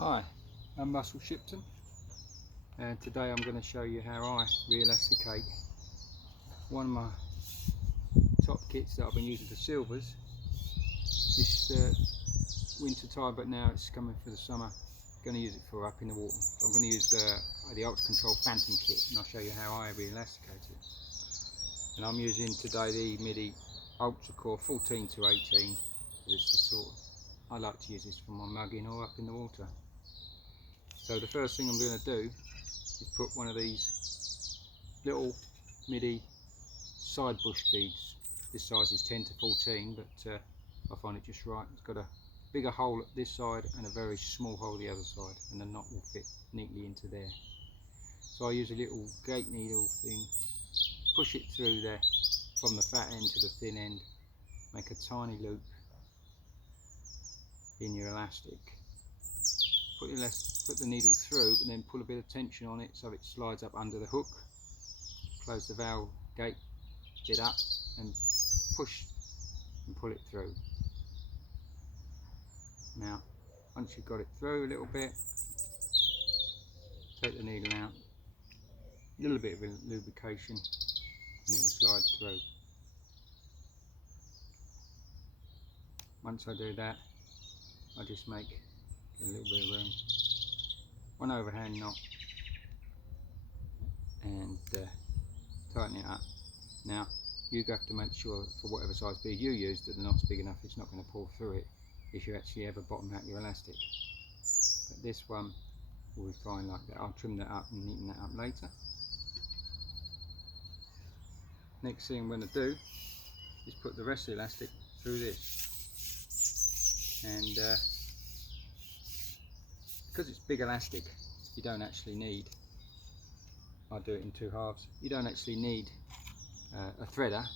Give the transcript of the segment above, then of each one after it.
Hi, I'm Russell Shipton, and today I'm going to show you how I re-elasticate one of my top kits that I've been using for silvers this winter time, but now it's coming for the summer. I'm going to use it for up in the water. So I'm going to use the Ultra Control Phantom kit, and I'll show you how I re-elasticate it. And I'm using today the MIDI Ultra Core 14 to 18. This is sort of, I like to use this for my mugging or up in the water. So the first thing I'm going to do is put one of these little MIDI side bush beads. This size is 10 to 14, but I find it just right. It's got a bigger hole at this side and a very small hole at the other side, and the knot will fit neatly into there. So I use a little gate needle thing, push it through there from the fat end to the thin end, make a tiny loop in your elastic. Put the needle through and then pull a bit of tension on it so it slides up under the hook. Close the valve gate bit up and push and pull it through. Now once you've got it through a little bit, take the needle out, a little bit of lubrication, and it will slide through. Once I do that, I just make a little bit of room, one overhand knot, and tighten it up. Now you have to make sure for whatever size bead you use that the knot's big enough it's not going to pull through it if you actually ever bottom out your elastic. But this one will be fine like that. I'll trim that up and neaten that up later. Next thing I'm going to do is put the rest of the elastic through this, and because it's big elastic, you don't actually need, I'll do it in two halves, you don't actually need a threader.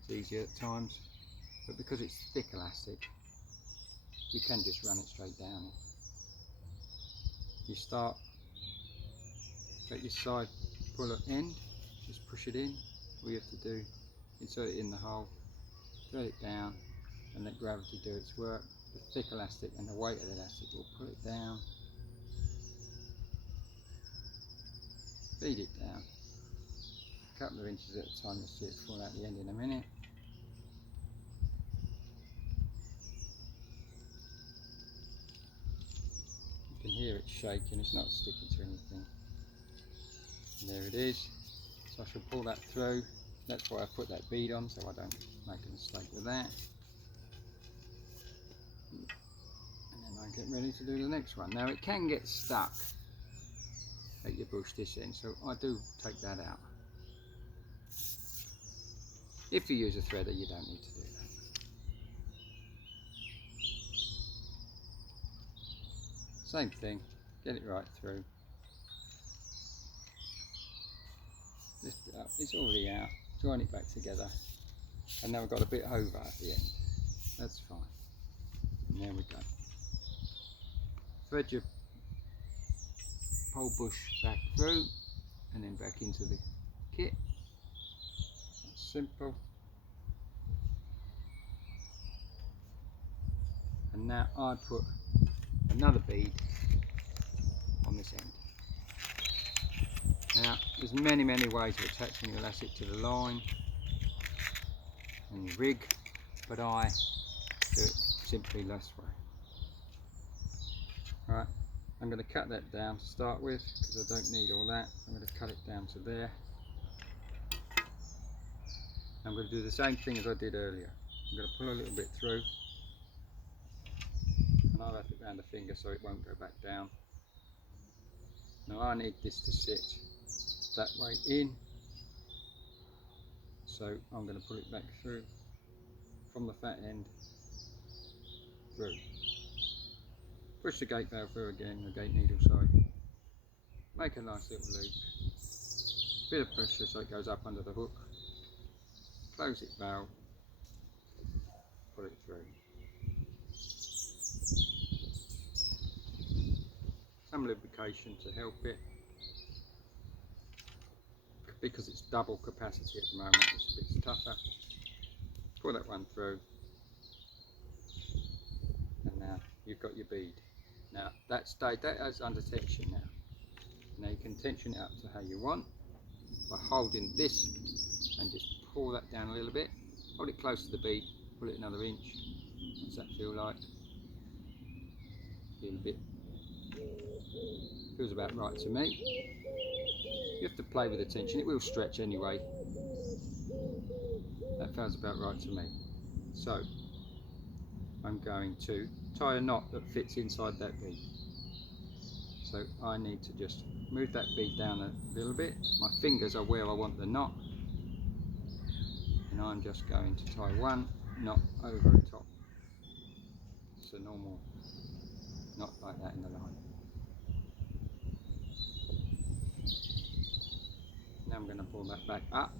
It's easier at times, but because it's thick elastic you can just run it straight down. You start, take your side puller end, just push it in. All you have to do, insert it in the hole, thread it down and let gravity do its work. The thick elastic and the weight of the elastic will pull it down, feed it down a couple of inches at a time. You'll see it fall out the end in a minute. You can hear it shaking, it's not sticking to anything. And there it is. So I shall pull that through. That's why I put that bead on, so I don't make a mistake with that. And then I get ready to do the next one. Now it can get stuck at your bush this end, so I do take that out. If you use a threader, you don't need to do that. Same thing, get it right through. Lift it up, it's already out, join it back together, and now we've got a bit over at the end. That's fine. And there we go. Thread your pole bush back through and then back into the kit. That's simple. And now I put another bead on this end. Now there's many ways of attaching your elastic to the line and your rig, but I do it simply this way. Right, I'm going to cut that down to start with because I don't need all that. I'm going to cut it down to there. I'm going to do the same thing as I did earlier. I'm going to pull a little bit through, and I'll wrap it around the finger so it won't go back down. Now I need this to sit that way in, so I'm going to pull it back through from the fat end through. Push the gate valve through again, the gate needle side. Make a nice little loop. Bit of pressure so it goes up under the hook. Close it valve, pull it through. Some lubrication to help it. Because it's double capacity at the moment, it's a bit tougher. Pull that one through, and now you've got your bead. Now that stayed, that is under tension now. Now you can tension it up to how you want by holding this and just pull that down a little bit. Hold it close to the bead, pull it another inch. What's that feel like? Feel a bit, feels about right to me. You have to play with the tension, it will stretch anyway. That feels about right to me. So I'm going to tie a knot that fits inside that bead. So I need to just move that bead down a little bit. My fingers are where I want the knot, and I'm just going to tie one knot over the top. It's a normal knot like that in the line. Now I'm going to pull that back up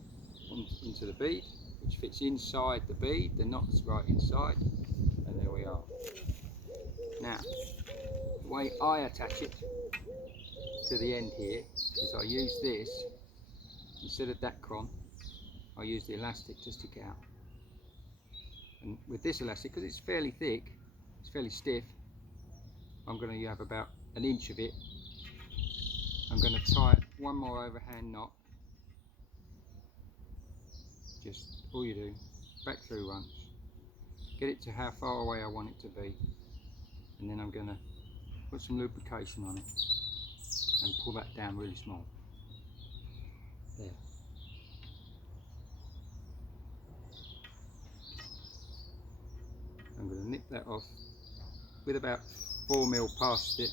into the bead, which fits inside the bead. The knot's right inside, and there we are. Now, the way I attach it to the end here is I use this, instead of Dacron, I use the elastic to stick it out. And with this elastic, because it's fairly thick, it's fairly stiff, I'm going to have about an inch of it. I'm going to tie one more overhand knot. Just all you do, back through once, get it to how far away I want it to be, and then I'm going to put some lubrication on it and pull that down really small. There. I'm going to nip that off with about 4mm past it,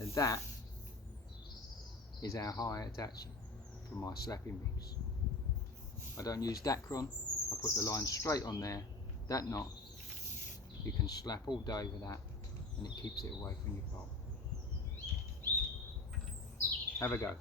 and that is how I attach it for my slapping rigs. I don't use Dacron, I put the line straight on there. That knot, you can slap all day with that, and it keeps it away from your pole. Have a go.